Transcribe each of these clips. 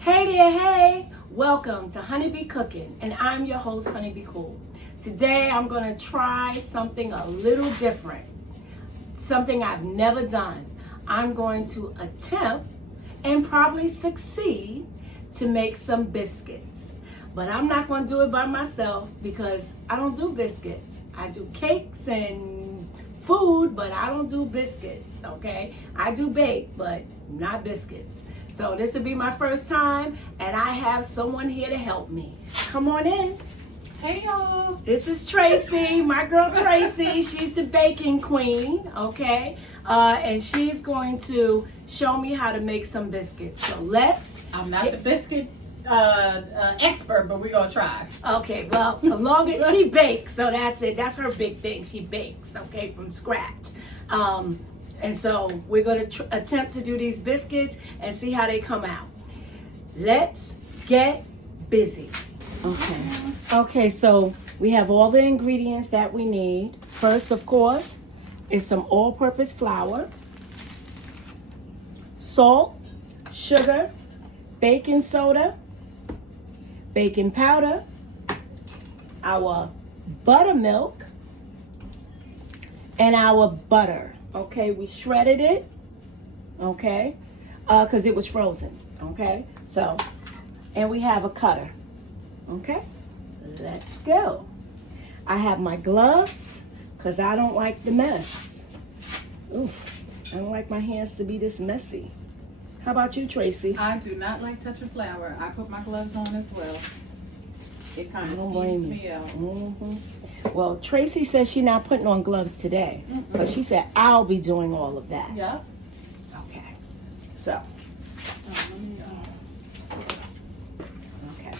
Hey there, hey! Welcome to Honeybee Cooking, and I'm your host, Honeybee Cool. Today I'm going to try something a little different, something I've never done. I'm going to attempt and probably succeed to make some biscuits. But I'm not going to do it by myself because I don't do biscuits. I do cakes and food, but I don't do biscuits, okay? I do bake, but not biscuits. So this will be my first time, and I have someone here to help me. Come on in. Hey y'all. This is Tracy, my girl Tracy. She's the baking queen, okay? And she's going to show me how to make some biscuits. So let's... I'm not the biscuit expert, but we're gonna try. Okay, well, as long as she bakes, so that's it. That's her big thing. She bakes, okay, from scratch. And so we're going to attempt to do these biscuits and see how they come out. Let's get busy. Okay, so we have all the ingredients that we need. First, of course, is some all-purpose flour, salt, sugar, baking soda, baking powder, our buttermilk, and our butter. Okay, we shredded it, okay, because it was frozen, okay? So, and we have a cutter, okay? Let's go. I have my gloves, because I don't like the mess. Oof, I don't like my hands to be this messy. How about you, Tracy? I do not like touching flour. I put my gloves on as well. It kind of skeeves me out. Mm-hmm. Well, Tracy says she's not putting on gloves today, but she said I'll be doing all of that. Yeah. Okay. So. Okay.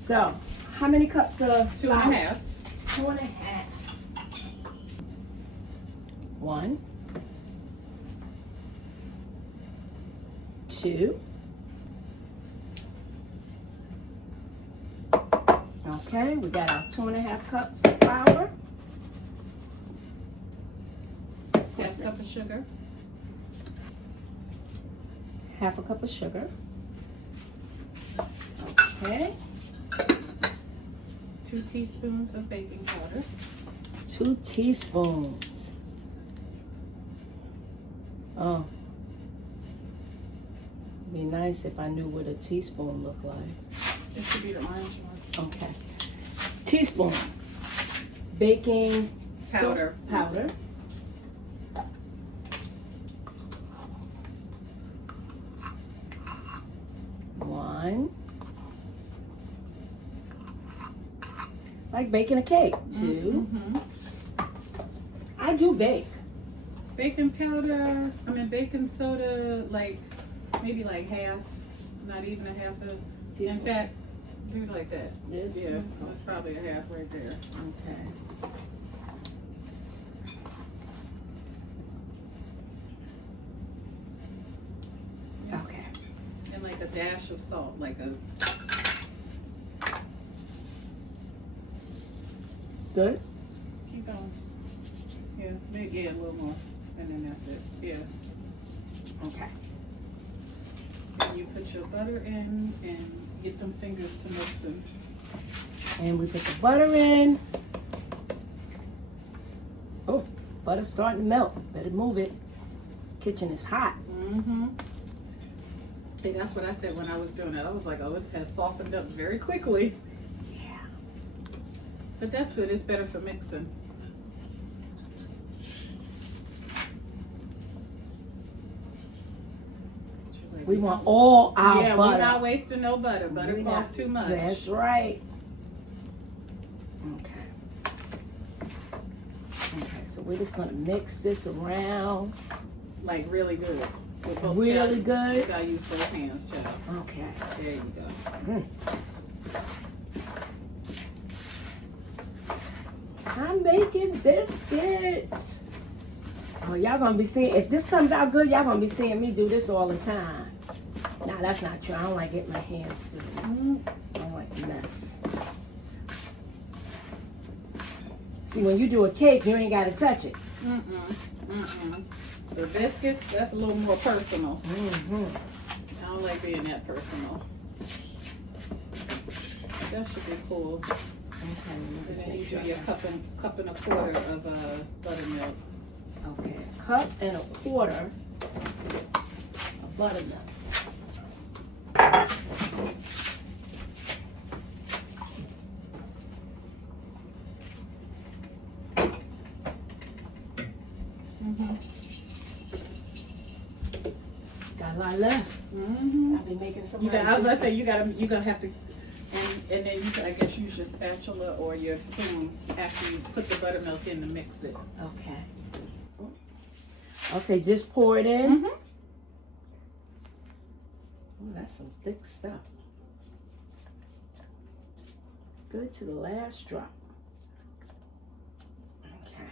So, how many cups of 2.5. 2.5. 1, 2. Okay, we got our 2.5 cups of flour. Half a cup of sugar. Half a cup of sugar. Okay. 2 teaspoons of baking powder. 2 teaspoons. Oh. It'd be nice if I knew what a teaspoon looked like. It should be the orange one. Okay. Teaspoon. Baking Powder. Powder. One. Like baking a cake. 2. I do bake. Baking baking soda, like maybe like half, not even a half of. In fact, do it like that. This? Yeah, that's probably a half right there. Okay. Okay. And like a dash of salt, like a. Good? Keep going. Yeah, maybe a little more, and then that's it. Yeah. Okay. And you put your butter in and get them fingers to mix them. And we put the butter in. Oh, butter's starting to melt. Better move it. Kitchen is hot. Hey, that's what I said when I was doing it. I was like, oh, it has softened up very quickly. Yeah. But that's good. It's better for mixing. We want all our butter. Yeah, we're not wasting no butter. Butter costs too much. That's right. Okay. Okay, so we're just going to mix this around. Like really good. With both Really child. good? You gotta use both hands, child. Okay. There you go. I'm making biscuits. Oh, y'all gonna be seeing, if this comes out good, y'all gonna be seeing me do this all the time. Nah, that's not true. I don't like getting my hands dirty. I don't like the mess. See, when you do a cake, you ain't gotta touch it. The biscuits, that's a little more personal. I don't like being that personal. That should be cool. Okay, let me And just then you make do sure. your cup and a quarter of buttermilk. Okay, a cup and a quarter of buttermilk. Got a lot left. I'll be making some. I was about to say you're gonna have to, and then you can, I guess, use your spatula or your spoon after you put the buttermilk in to mix it. Okay. Okay, just pour it in. Oh, that's some thick stuff. Good to the last drop. Okay.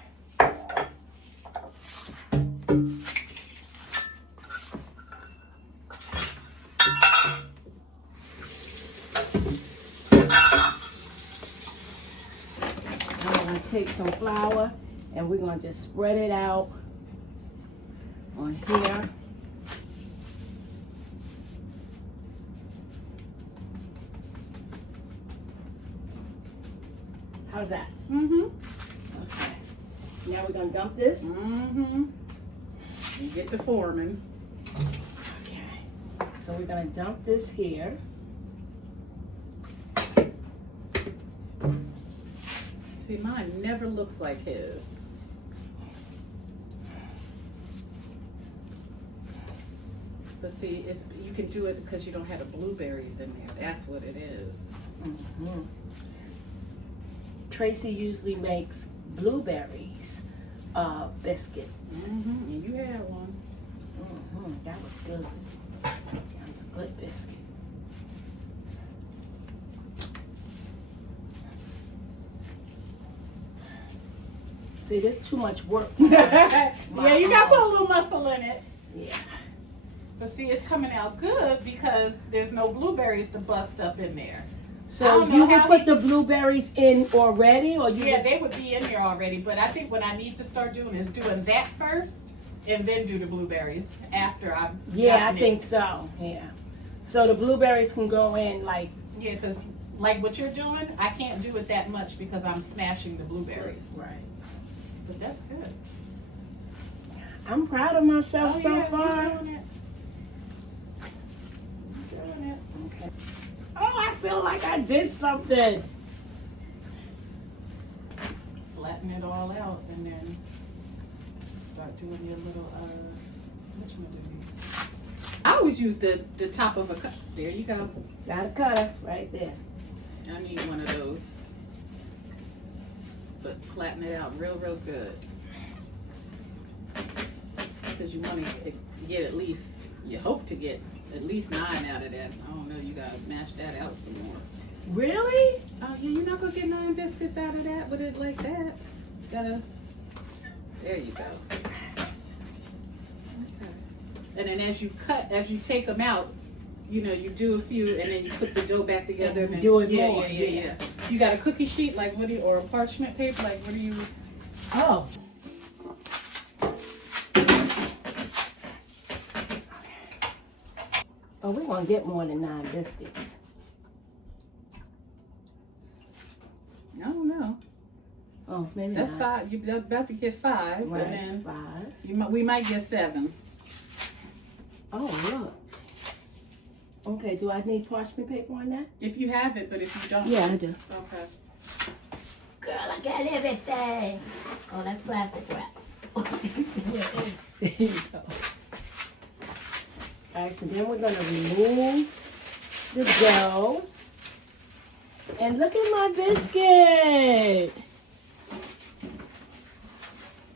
Take some flour and we're going to just spread it out on here. How's that? Okay. Now we're going to dump this. You get the forming. Okay. So we're going to dump this here. See, mine never looks like his. But see, you can do it because you don't have the blueberries in there. That's what it is. Tracy usually makes blueberries biscuits. And you had one. That was good. That was a good biscuit. See, there's too much work. Yeah, you gotta put a little muscle in it. Yeah. But see, it's coming out good because there's no blueberries to bust up in there. So you would put the blueberries in already, or Yeah, they would be in there already. But I think what I need to start doing is doing that first, and then do the blueberries after I've. Yeah, I think so. Yeah. So the blueberries can go in like. Yeah, because like what you're doing, I can't do it that much because I'm smashing the blueberries. Right. But that's good. I'm proud of myself so far. You're doing it. Okay. Oh, I feel like I did something. Flatten it all out and then start doing your little which one do these? I always use the top of a cup. There you go. Got a cutter right there. I need one of those. But flatten it out real good. Because you want to get at least, you hope to get at least 9 out of that. I don't know, you gotta mash that out some more. Really? Oh yeah, you're not gonna get 9 biscuits out of that with it like that. Gotta, there you go. Okay. And then as you take them out, you know, you do a few and then you put the dough back together and then do it more. Yeah. You got a cookie sheet, like or a parchment paper, like what do you? Oh. Oh, we're gonna get more than 9 biscuits. I don't know. Oh, maybe That's not. 5. You're about to get 5, Right, and then 5. we might get 7. Oh, look. Okay, do I need parchment paper on that? If you have it, but if you don't. Yeah, I do. Okay. Girl, I got everything. Oh, that's plastic wrap. There you go. All right, so then we're going to remove the dough. And look at my biscuit.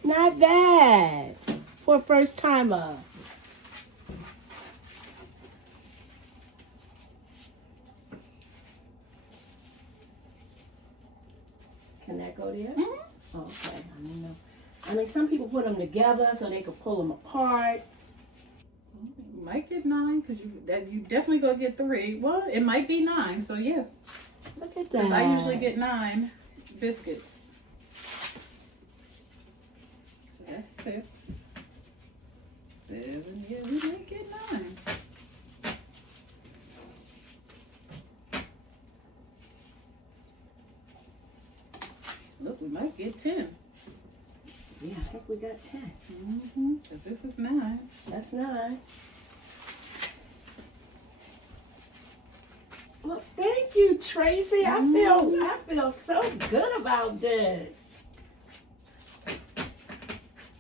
Not bad for a first timer. Can that go there? Mm-hmm. Okay, I don't know. I mean, some people put them together so they could pull them apart. You might get 9 because you definitely gonna get 3. Well, it might be 9. So yes. Look at that. Because I usually get 9 biscuits. So that's 6, 7. Yeah, we might get 9. we might get 10. Yeah, I think we got 10. Because this is 9. That's 9. Well, thank you, Tracy. I feel so good about this.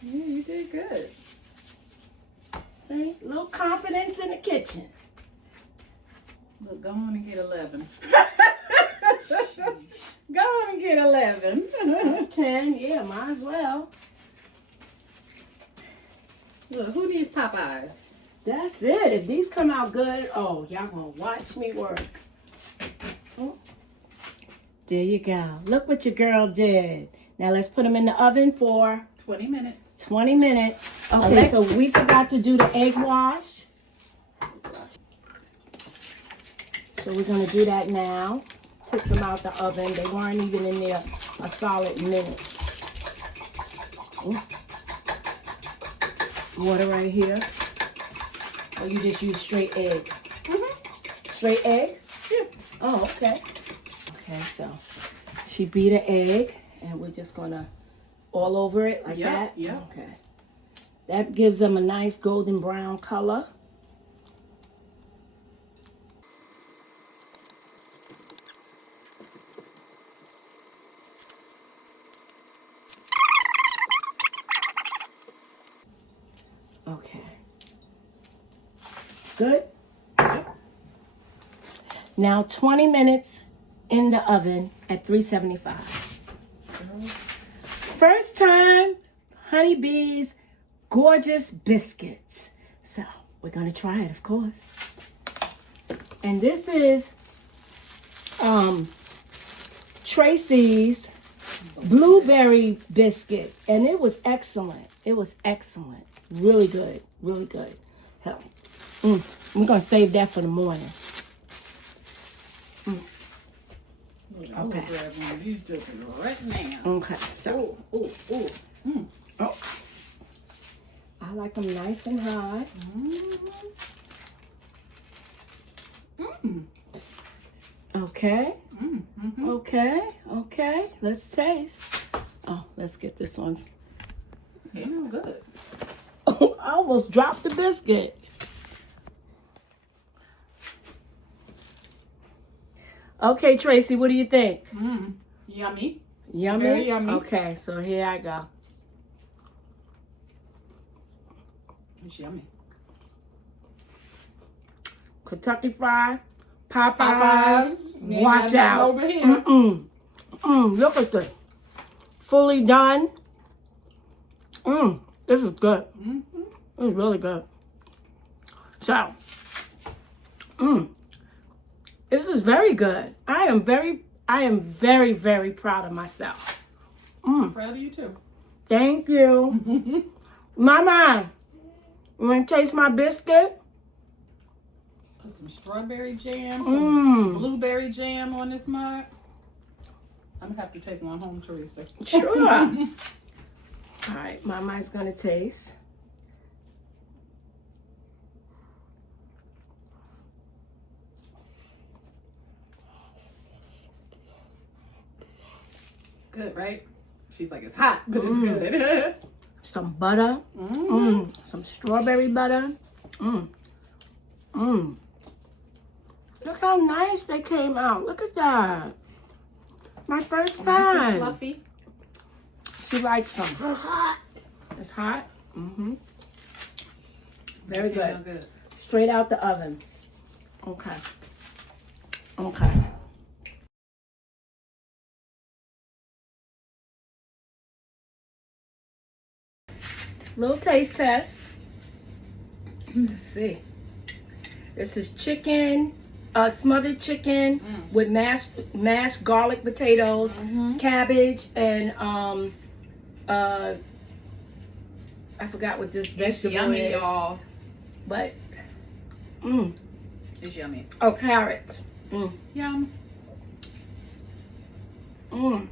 Yeah, you did good. See, a little confidence in the kitchen. Look, go on and get 11. Go on and get 11. That's 10. Yeah, might as well. Look, who needs Popeyes? That's it. If these come out good, oh, y'all gonna watch me work. Oh. There you go. Look what your girl did. Now let's put them in the oven for 20 minutes. 20 minutes. Okay, so we forgot to do the egg wash. So we're gonna do that now. Took them out the oven. They weren't even in there a solid minute. Ooh. Water right here. Or you just use straight egg? Straight egg? Yeah. Oh, okay. Okay, so she beat an egg, and we're just gonna all over it like that? Yeah. Okay. That gives them a nice golden brown color. Okay. Good? Yep. Now 20 minutes in the oven at 375. First time Honeybee's gorgeous biscuits. So we're gonna try it, of course. And this is Tracy's blueberry biscuit, and it was excellent. It was excellent. Really good. Really good. Hell, we're gonna save that for the morning. Okay. Grab one of these jokers right now. Okay. So, Oh. I like them nice and hot. Okay. Okay. Let's taste. Oh, let's get this one. They smell good. Oh, I almost dropped the biscuit. Okay, Tracy, what do you think? Yummy. Yummy? Very yummy. Okay, so here I go. It's yummy. Kentucky Fried, Popeyes, Popeyes. watch Yeah, out. over here. Look at this. Fully done. This is good. This is really good. So, this is very good. I am very, very proud of myself. I'm proud of you too. Thank you. Mama, you want to taste my biscuit? Put some strawberry jam, some blueberry jam on this mug. I'm gonna have to take one home, Teresa. Sure. All right, Mama's gonna taste. Good, right? She's like, it's hot, but it's good. Some butter. Some strawberry butter. Look how nice they came out. Look at that. My first Nice and time. fluffy. She likes them. It's hot. Very Smell good. good. Straight out the oven. Okay. Okay. Little taste test. Let's see. This is chicken, smothered chicken with mashed garlic potatoes, cabbage, and I forgot what this vegetable Yummy, is. y'all. But It's yummy. oh, carrots. Yum. I'm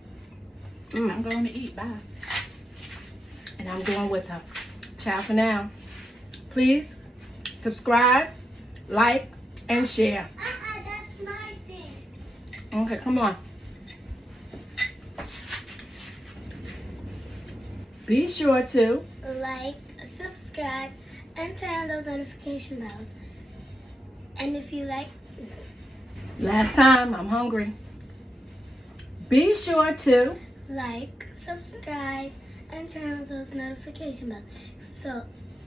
I'm going to eat. Bye. And I'm going with her. Ciao for now. Please subscribe, like, and share. That's my thing. Okay, come on. Be sure to like, subscribe, and turn on those notification bells. And if you like, last time, I'm hungry. Be sure to like, subscribe, and turn on those notification bells. So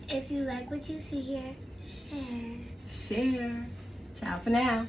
if you like what you see here, share. share. Ciao for now.